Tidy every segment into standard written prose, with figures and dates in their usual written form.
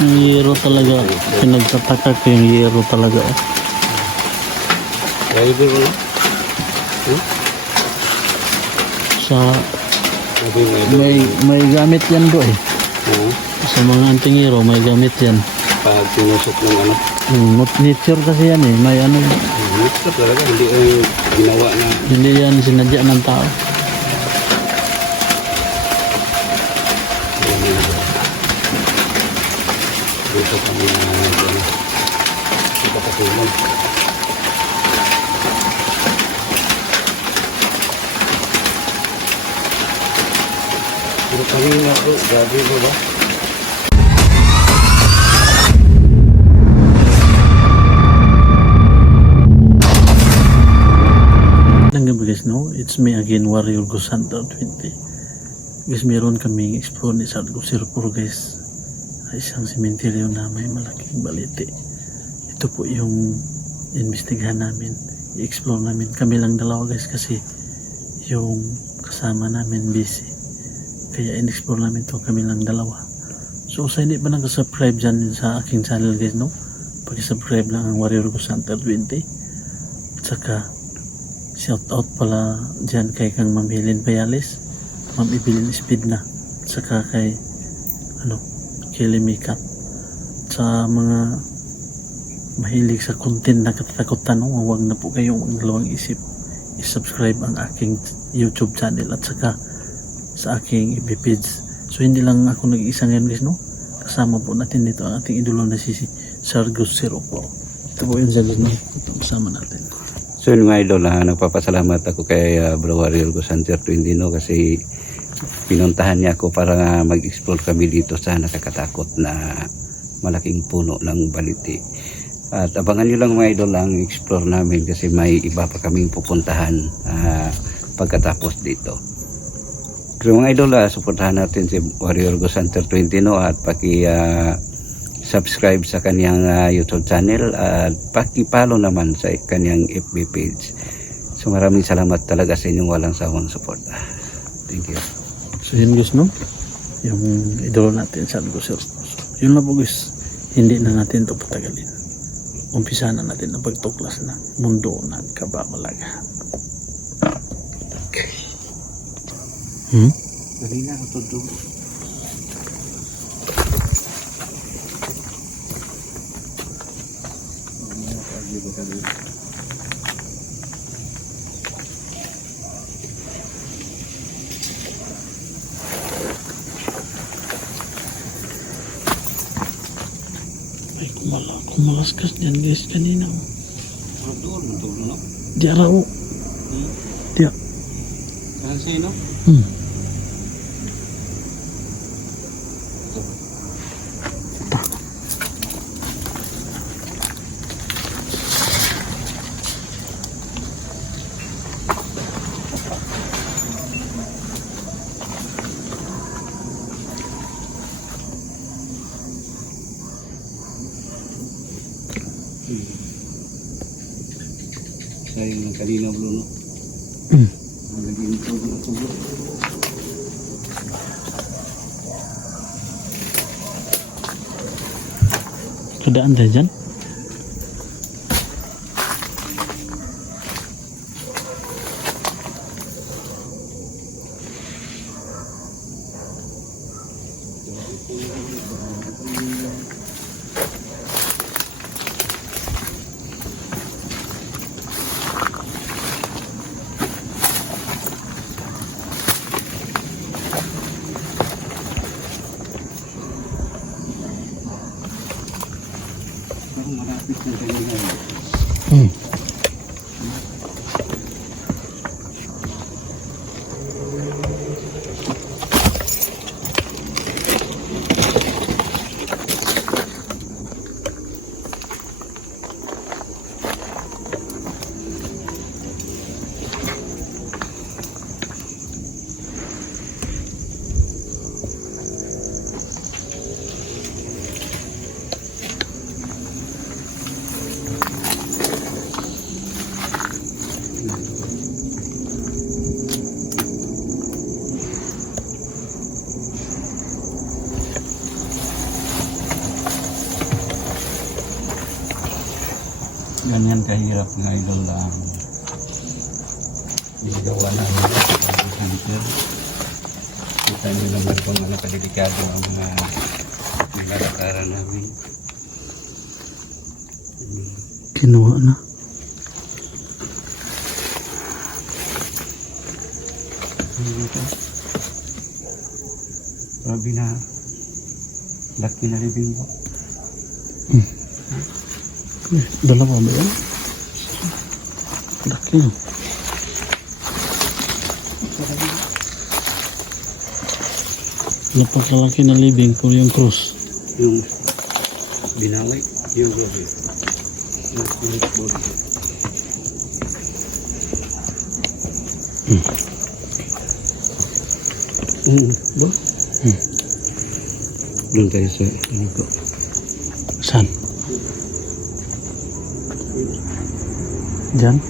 Yung yero talaga, pinagtataka ko yung yero talaga. Driver mo na? Sa may gamit yan bro eh. Sa mga anting yero may gamit yan. Pag tinusok ng ano? Nature kasi yan eh, may ano. Nature talaga, hindi yung ginawa na. Hindi yan sinadya ng tao. Dito kami na ipapatulang. Pero kami nga bro, gabi bro ba? Guys, no? It's me again, Warrior Ghost Hunter 20. Guys, meron kaming explore ni Sargo Sirpur guys. Isang sementeryo na may malaking balite. Ito po yung investigahan namin. I-explore namin. Kami lang dalawa guys kasi yung kasama namin busy. Kaya in-explore namin to kami lang dalawa. So sa hindi pa nag-subscribe dyan sa aking channel guys, no? Pag-subscribe lang ang Warrior Ghost Hunter 20. At saka shout out pala dyan kay kang Ma'am Helen Payales, Ma'am Evelyn Speed na, saka kay Kelly Mikat, sa mga mahilig sa content na katatakutan, huwag na po kayong magdalawang isip, i-subscribe ang aking YouTube channel at saka sa aking FB page. So hindi lang ako nag-iisa ngayon guys, no? Kasama po natin dito ang ating idolo na si Sargo Siro po. Ito po yung sagot na kasama natin. So yun mga idol, nagpapasalamat ako kay Bro Warrior Ghost Hunter 20 kasi pinuntahan niya ako para mag-explore kami dito sa nakakatakot na malaking puno ng baliti. At abangan nyo lang mga idol ang explore namin kasi may iba pa kaming pupuntahan pagkatapos dito. Pero mga idol, suportahan natin si Warrior Ghost Hunter 20 at subscribe sa kanyang YouTube channel at paki-follow naman sa kanyang FB page. So maraming salamat talaga sa inyong walang sawang support. Thank you. So yun guys, no? Yung idolo natin sa Sargo. Yun na po guys, hindi na natin ito patagalin. Umpisa na natin ang pagtuklas ng mundo ng kababalaga. Okay. Dali na ako to. Ay, kumalaskas dyan guys kanina. Doon, Di araw. Di. Kasi no? Sayang ng kanina bro, no? Naging ito bro. Kadaan tayo dyan? Malapit na kanina. ganyan kahirap ng idol ang ginagawa namin sa hunter. Kita nyo naman kung ano kadelikado ang mga nilalakaran namin. Kinuha na. Grabe na. Laki na libing ko. Dalawa ba yan? Laki. Napakalaki na libing po yung cross. Yung binawi, yung grabe. Yung pinitboard. Ba? Doon tayo sa ano ko. Saan? Diyan?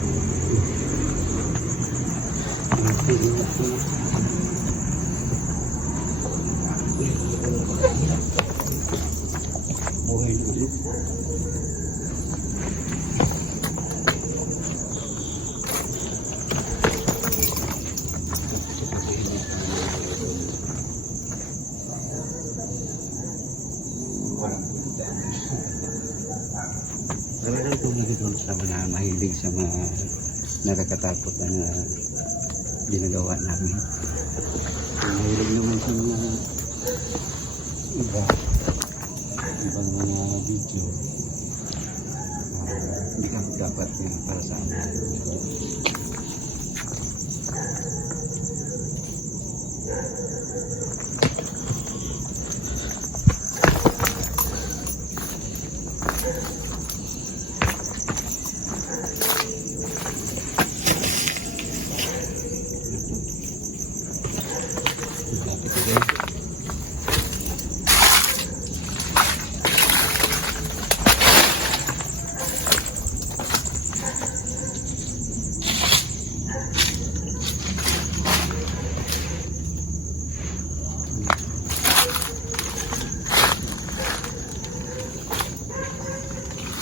Talagang tumulong sa mga mahilig sa mga nakakatakot na ginagawa namin. Mahilig naman sa mga ibang mga video. Hindi ka dapat yan para sa amin.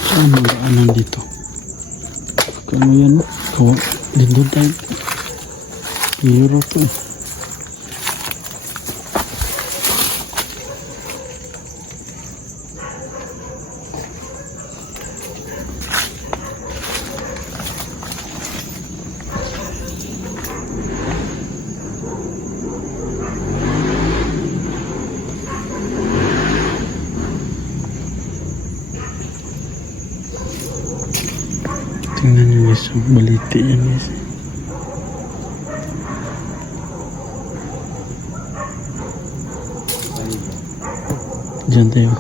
Saan ang daanan dito? Kano yan? Dito tayo. Hirap po. Tingnan nyo guys, baliti yan guys. Diyan tayo.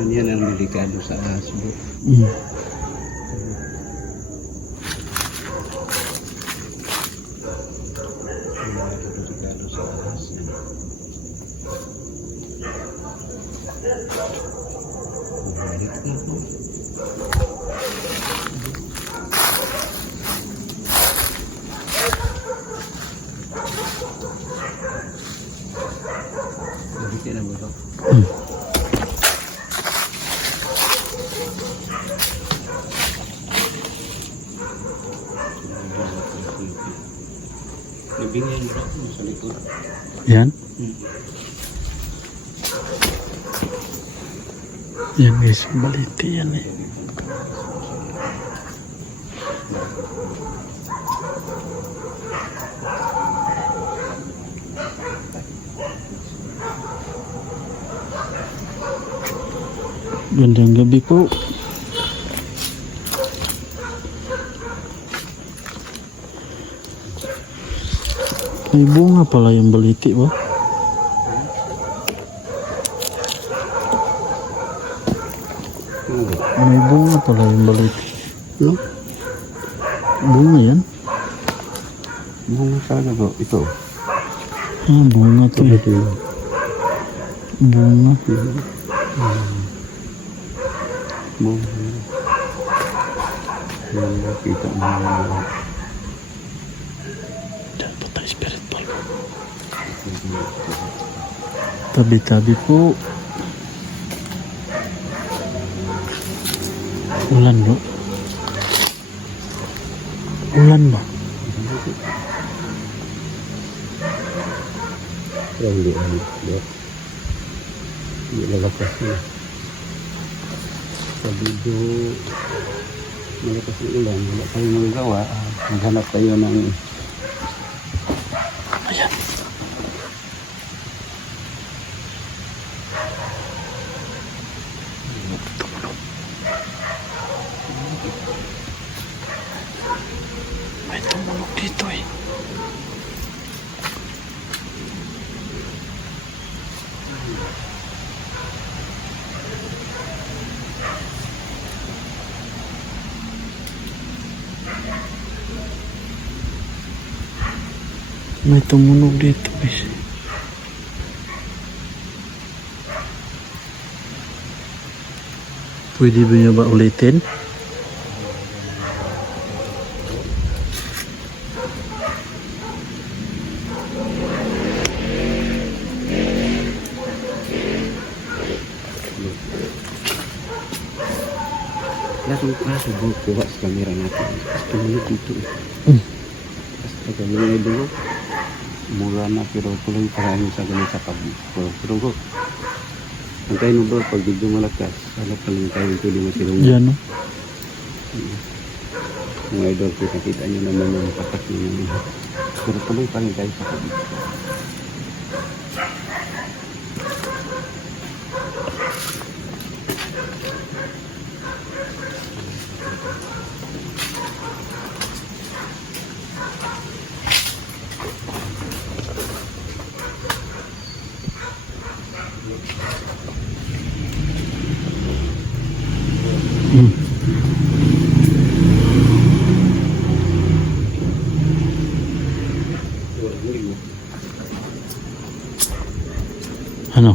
Ganyan ang delikado sa aso. Nabingin mo sa likod. Yan? Yan guys, baliti yan eh. Gandang gabi po. May bunga pala yung baliti ba? May bunga pala yung baliti. No? Bunga yan? Bunga sana bro, ito. Ah, bunga to eh. Bunga. Bunga. Yan, nakita mo na Diyan po tayo, spirit ball. Tabi-tabi po. Ulan bro. Ulan ba? pero hindi lalakas na. Sabido malakas na ulan, wala tayong magagawa. Maghanap tayo ng Ayan. May tumunog dito eh. May tumunog dito guys. Pwede ba nyo ba ulitin? lasong kaso kuha sa kamera natin. Basta muna dito eh. Basta kami na dulu. Mura na pero tuloy parahin sa ganun sa pero go. Antayin mo bro, pag video malakas, hanap ka lang tayo pwede masilong. Yan no? Mga idol, kita nyo naman yung patak nyo. Pero tuloy pa rin tayo sa kabit. Ano?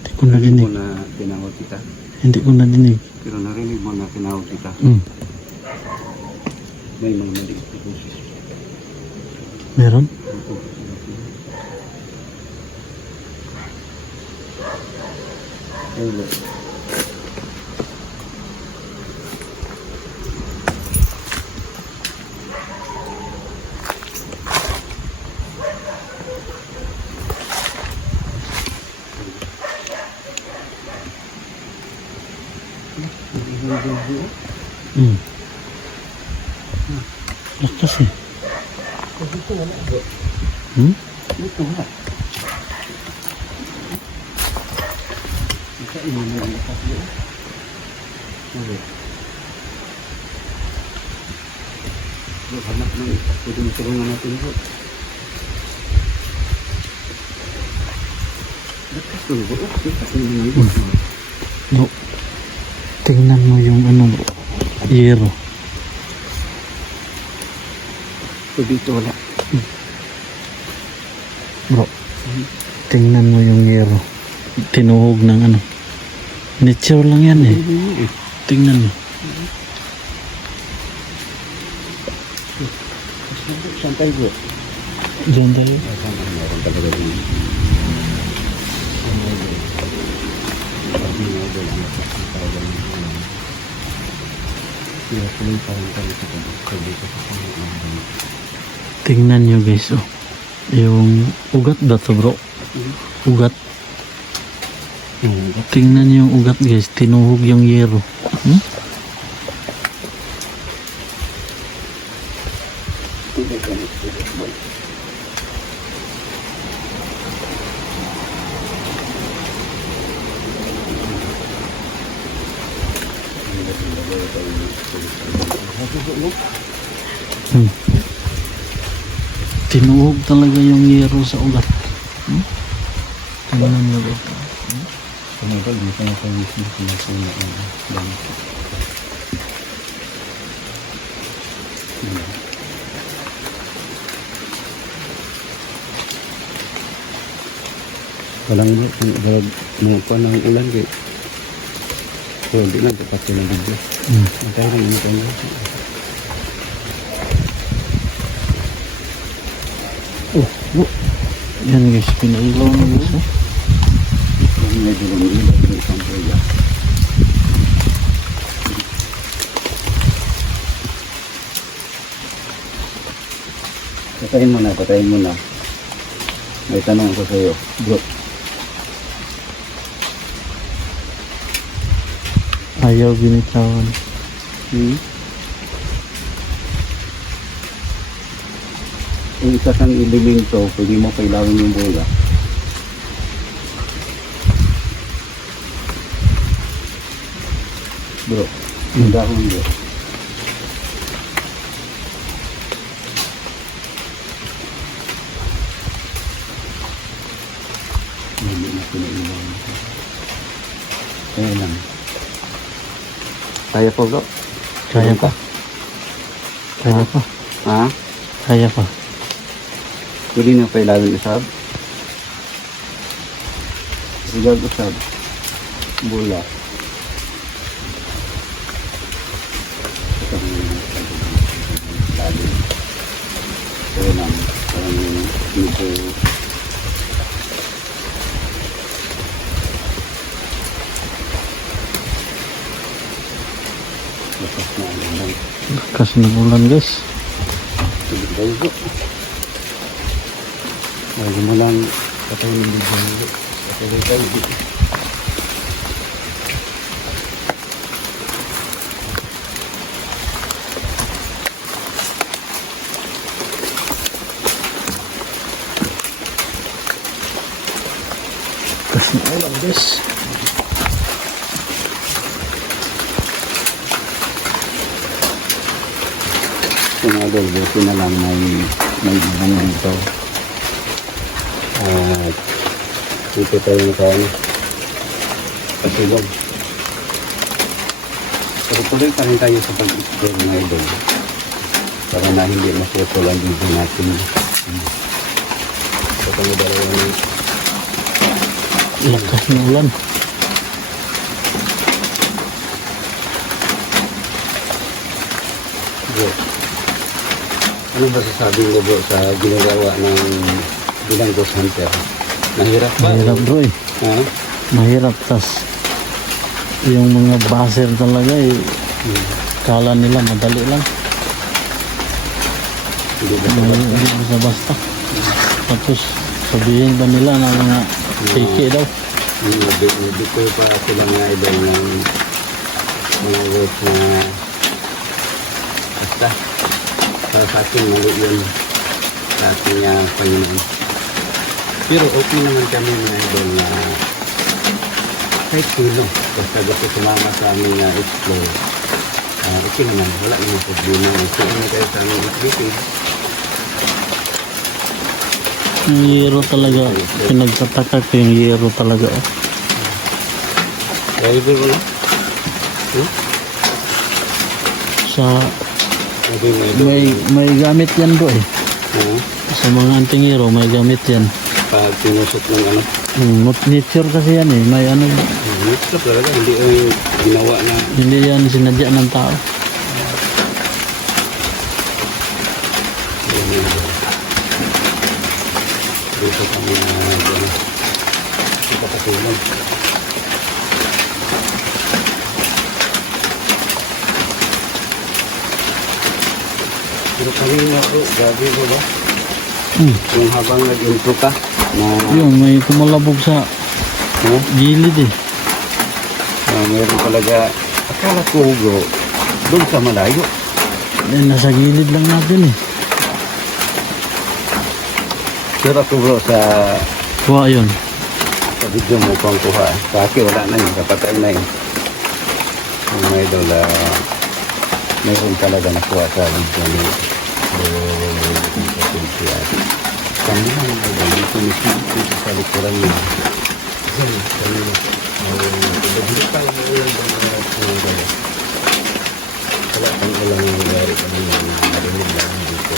Hindi ko narinig. Mo na tinawag kita. Hindi ko narinig. Pero narinig mo na tinawag kita. May mga maliit na boses. Meron? Hello. Lakas eh. Dito wala. Dito wala. Ito yung mga lakas yun. Okay. Bro, hanap ng pwede matulungan natin bro. Lakas bro, bro. Lakas yung mga No. Tingnan mo yung ano bro. Yero. So dito wala. Bro. Tingnan mo yung yero. Tinuhog ng ano. Nature lang yan eh. Tingnan mo. Saan tayo bro? Diyan tayo. Meron talaga din. Tingnan nyo guys oh. Yung ugat ba to bro? Ugat. Tingnan nyo yung ugat guys. Tinuhog yung yero. Tinuhog talaga yung yero sa ugat. Tingnan nyo bro. Walang Mukha ng ulan kay. So, hindi lang dapat yun ang video. Matay lang yung kanya. Yan guys, pinailaw na guys. Oh. Medyo lumilaw yung isang puya. Patayin mo na. May tanong ako sa'yo, bro. Ayaw binitawan. Kung isa kang ilibing to, pwede mo pailawin yung bola. Bro, yung dahon bro. Hindi na pinailawan. Kaya lang. Kaya po bro? Kaya pa. Kaya pa. Ha? Kaya pa. Pwede na pailawin usab? Usab usab. Bola. Kaya lang. Parang medyo lakas na lang. Lakas ng ulan guys. Tubig tayo bro. Lagi mo lang patay ng bigyan bro. Patay tayo bro. Lakas ng ulan guys. Idol, buti na lang may ibang dito. At dito tayo ng pasilog. Pero tuloy pa rin tayo sa pag-explore mga idol. Para na hindi masuko lang dito natin. Ito kami dalawa ng Lakas ng ulan. bro. Ano ba sasabi mo bro sa ginagawa ng bilang ghost hunter? Mahirap ba? Mahirap bro eh. Ha? Mahirap. Tas yung mga baser talaga eh. Kala nila madali lang. Hindi ba Hindi basta-basta. Tapos sabihin ba nila na mga fake daw. Dito pa sila mga idol ng mga ghost na basta sa akin mali yun sa ating Panginoon. Pero okay naman kami mga idol na kahit sino basta gusto sumama sa aming explore. Okay naman, wala namang problema. Okay naman kayo sa aming activity. Yung yero talaga, pinagtataka ko yung yero talaga. Driver mo na? Sa Okay, mga idol. may gamit yan bro eh. Ah, Sa mga anting hero may gamit yan. pag tinusok ng ano. Nature kasi yan eh. May ano, Ito talaga, hindi yung ginawa na hindi yan sinadya ng tao. dito kami na ipapatulong. Pero kanina bro, gabi bro ba? Yung habang nag-intro ka na Yun, may tumalabog sa gilid eh. mayroon talaga, akala ko bro, doon sa malayo. Nasa gilid lang natin eh. Pero ako bro, sa Kuha yun. video mo pang kuha. Sa akin wala na yun, kapatay na yun. Yung mga idol, mayroon talaga nakuha sa video ni kami lang mga idol, dito mismo dito sa likuran niya. Kasi kami hindi pa lang ulan ba mga idol. Wala pang ulan yung nangyari kami na narinig lang dito.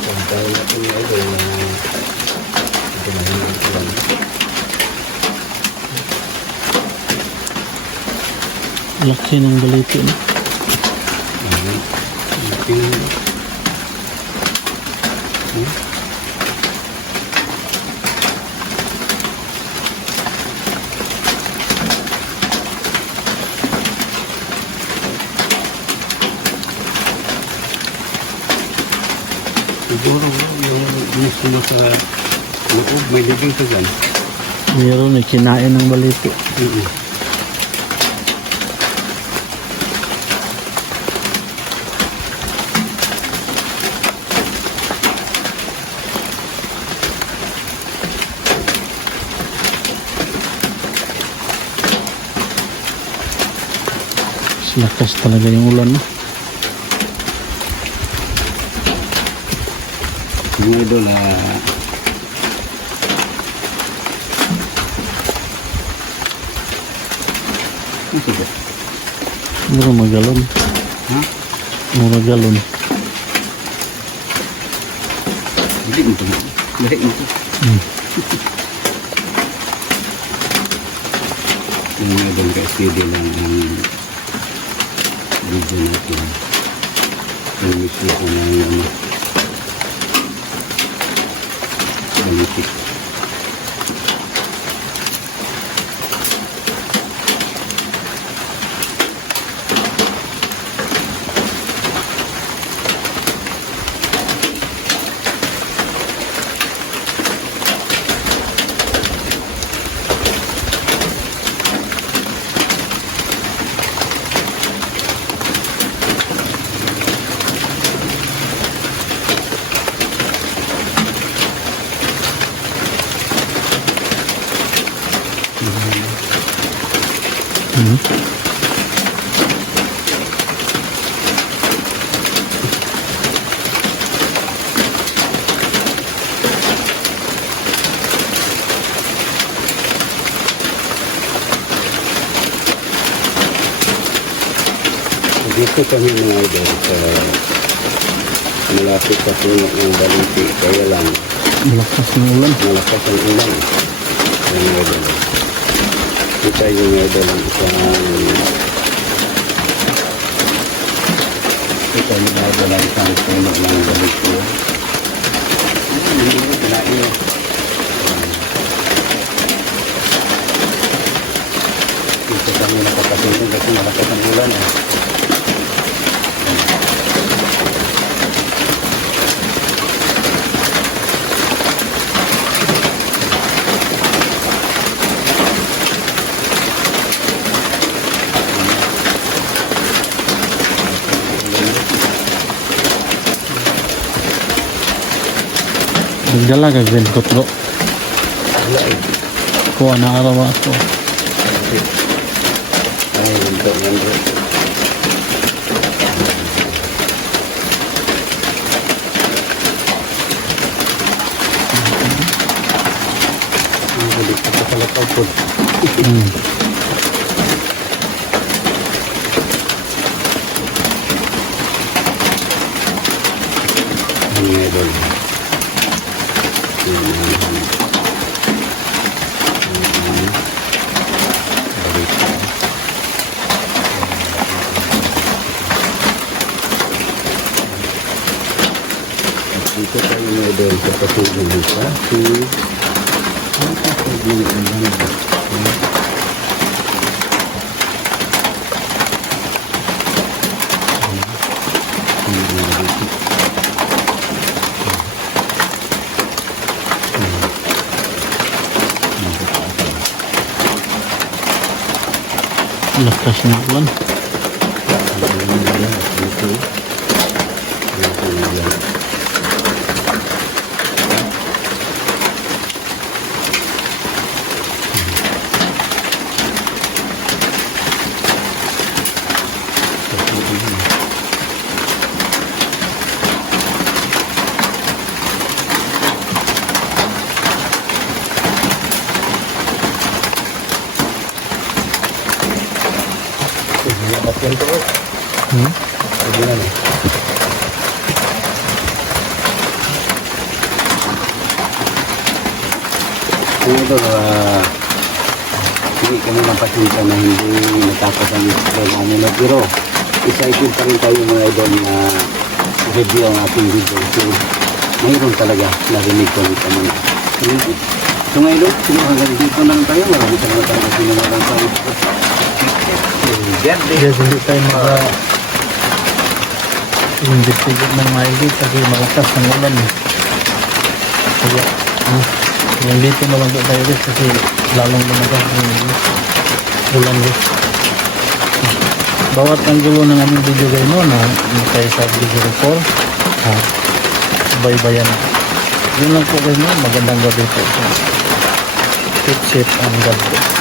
Sampai natin mga idol na ito na Laki ng baliti na. Siguro yung gusto na sa loob, may living ka dyan. Meron eh, kinain ng baliti. Lakas talaga yung ulan, no? Yung idol ito ba? Mura magalon. Ha? Mura galon. Hindi mo ito. Lahi mo ito. Yung idol ka-steady lang ang video natin. Yung mismo ko na yung balitik. Dito kami mga idol sa malapit sa puno ng baliti, kaya lang Malakas ng ulan. malakas ang ulan. Mga idol. Kita yung idol ang isang kita yung idol ang isang puno ng baliti. Hindi ko kinain. Dito kami nakapatulog kasi malakas ang ulan. Nagdala ka Gwen Kotro. Wala eh. Kuha na araw ako. Ay, untuk nandro. Hindi ko pala tapos. Ini idol. Dito tayo mga idol sa patulong ng kasi ang patulong ng ulan. Lakas ng ulan. Yan to. Sige na. Ito humingi kami ng pasensya na hindi natapos ang explore namin na pero isa-ikot pa rin tayo mga idol na review ang ating video so mayroon talaga narinig ko nito muna so mga idol siguro hanggang dito na lang tayo marami talaga talaga sinuwalan sa Yes, hindi tayo investigate ng maigi kasi malakas ang ulan eh. Kaya, yung dito na lang tayo guys kasi lalong lumagas yung ulan guys. Bawat anggulo ng aming video guys no na tayo sa video report baybayan. Yun lang po guys no, magandang gabi po. Keep safe and God bless.